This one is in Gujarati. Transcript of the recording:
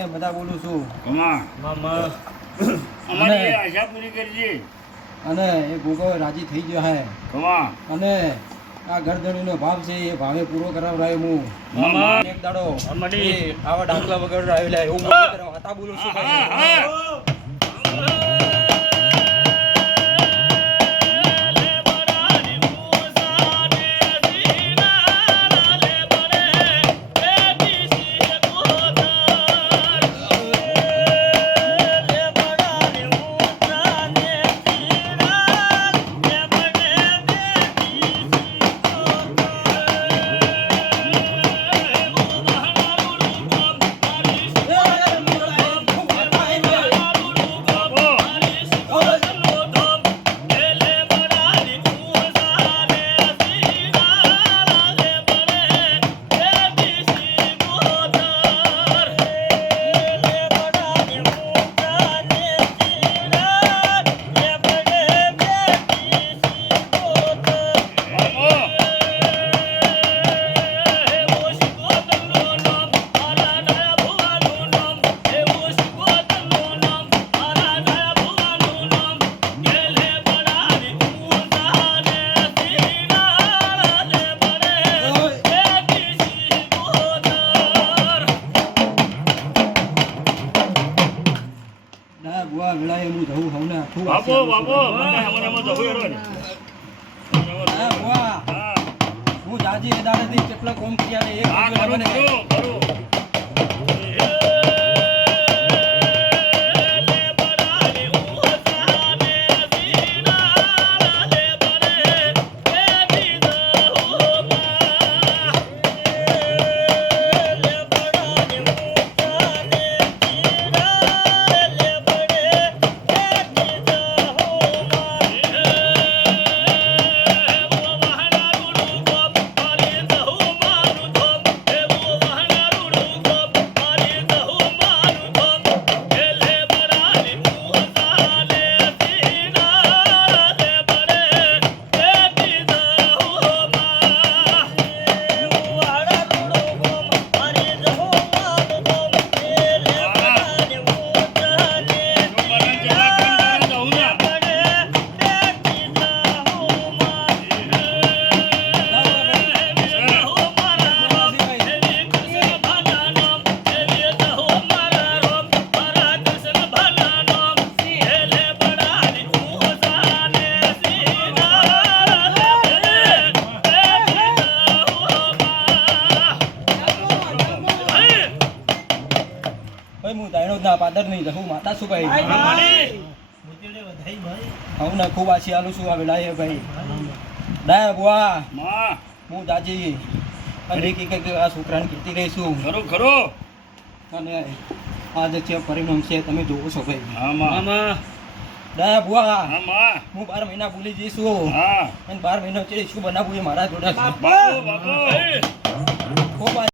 ને બધા બોલું છું. અમારી આશા પૂરી કરજે. અને એ ગોગો રાજી થઈ ગયો હે. અને આ ગરદણીનો ભાવ છે એ ભાવે પૂરો કરાવરાય હું. એક દાડો આવા ડાકલા વગર આવેલા એવું હતા બોલું છું. હું જાજી એ દાડેથી કેટલા કોમ કર્યા ને પાદર નહીં હું માતા છું ભાઈ. હું ને ખૂબ આશી આલું છું આ વેળાએ ભાઈ. ડાય બુઆ હું જાજી અને આ છોકરાને કીધી રહીશું અને આજે છે પરિણામ છે તમે જોવો છો ભાઈ. ડાય બુઆ હું 12 મહિના ભૂલી જઈશું અને 12 મહિના શું બનાવવું એ મારા જોડે ખૂબ